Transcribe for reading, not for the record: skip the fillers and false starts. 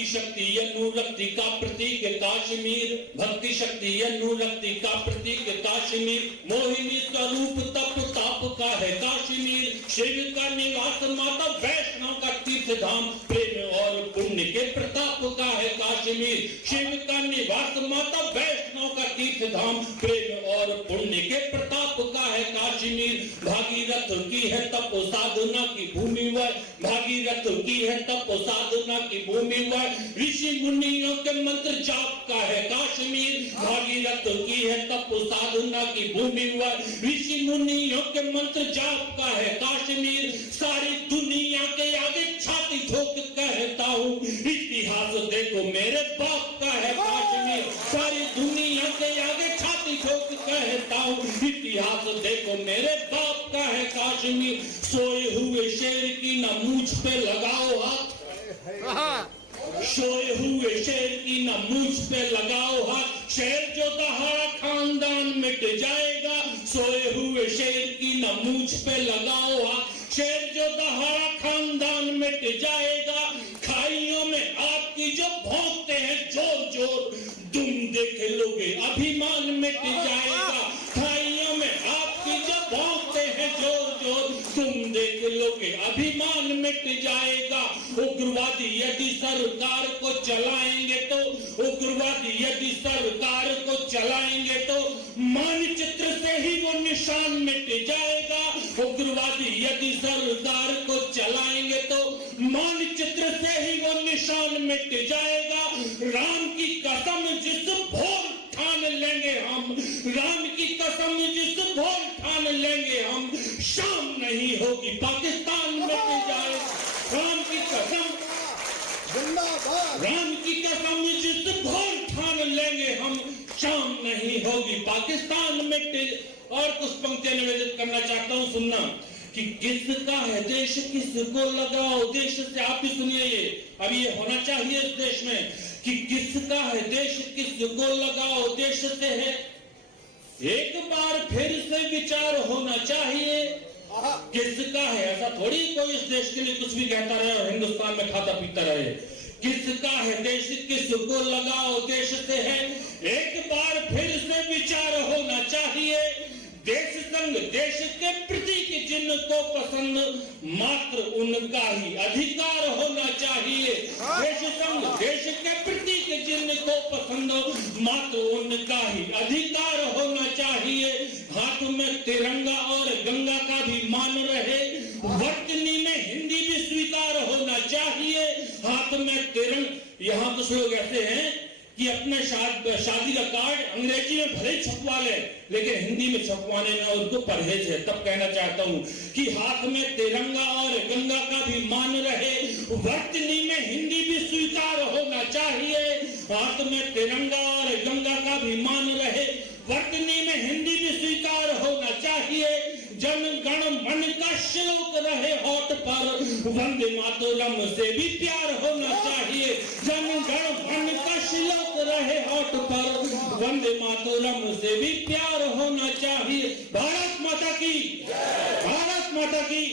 भक्ति शक्ति अनुरक्ति का प्रतीक काश्मीर, भक्ति शक्ति अनुरक्ति का प्रतीक काश्मीर, मोहिनी स्वरूप तप ताप का है काश्मीर, शिव का निवास माता वैष्णव का तीर्थ धाम, प्रेम और पुण्य के प्रताप का है काश्मीर, शिव का निवास माता वैष्णव का तीर्थ धाम, प्रेम और पुण्य के प्रताप का है काश्मीर, भागीरथ की है तप साधना की भूमि वह, भागीरथ की है तप साधना की भूमि वह, ऋषि मुनियों के मंत्र जाप का है काश्मीर, भागीरथ की है तप साधना की भूमि वह, ऋषि मुनियों के मंत्र जाप का है काश्मीर, सारी दुनिया के आगे छाती ठोक कहता हूँ इतिहास देखो मेरे बाप का है काश्मीर, सारी दुनिया के आगे छाती ठोक कहता हूँ इतिहास देखो मेरे बाप का है काश्मीर, सोए हुए शेर की ना मूंछ पे लगाओ हाथ, सोए हुए शेर की ना मूंछ पे लगाओ हाथ, शेर जो दहाड़ा खानदान मिट जाएगा, सोए हुए शेर की ना मूंछ पे लगाओ हाथ, शेर जो दहाड़ा खानदान मिट जाएगा, खाइयों में आपकी जो भौंकते हैं जोर जोर, तुम देख लोगे अभिमान मिट जाएगा, खाइयों में आपकी जो भौंकते हैं जोर जोर, तुम देख लोगे अभिमान मिट जाएगा, उग्रवादी यदि सरकार को चलाएंगे तो, उग्रवादी यदि सरकार को चलाएंगे तो मानचित्र से ही वो निशान मिट जाएगा, उग्रवादी यदि सरकार को चलाएंगे तो मानचित्र से ही वो निशान मिट जाएगा, राम की कसम जिस भोर ठान लेंगे हम, राम की कसम जिस भोर ठान लेंगे हम, शाम नहीं होगी पाकिस्तान मिट जाएगा, राम की कसम, राम की कसम जिस भोर ठान लेंगे हम, शाम नहीं होगी पाकिस्तान मिट। और कुछ पंक्तियां निवेदित करना चाहता हूं, सुनना कि किसका है देश किसको लगाओ, देश से आप भी सुनिए ये, अब ये होना चाहिए इस देश में कि किसका है देश किसको लगाओ, देश से है एक बार फिर से विचार होना चाहिए, किसका है, ऐसा थोड़ी कोई इस देश के लिए कुछ भी कहता रहे और हिंदुस्तान में खाता पीता रहे, किसका है देश किसको लगाओ, देश से है एक बार फिर से विचार होना चाहिए, देश संग देश के प्रतीक जिनको पसंद मात्र उनका ही अधिकार होना चाहिए, देश संग देश के प्रतीक जिनको पसंद मात्र उनका ही अधिकार होना चाहिए, हाथ में तिरंगा और गंगा का भी मान रहे, वर्तनी में हिंदी भी स्वीकार होना चाहिए, हाथ में तिरंगा, यहाँ कुछ लोग ऐसे हैं कि अपने शादी का कार्ड अंग्रेजी में भले ही छपवा ले लेकिन हिंदी में छपवाने में उनको परहेज है, तब कहना चाहता हूं कि हाथ में तिरंगा और गंगा का भी मान रहे, वर्तनी में हिंदी भी स्वीकार होना चाहिए, हाथ में तिरंगा और गंगा का भी मान रहे, वर्तनी में हिंदी भी स्वीकार होना चाहिए, जन गण मन का श्लोक रहे होठ पर, वंदे मातरम से भी प्यार होना चाहिए, जन गण मन का श्लोक रहे होठ पर, वंदे मातरम से भी प्यार होना चाहिए। भारत माता की, भारत माता की।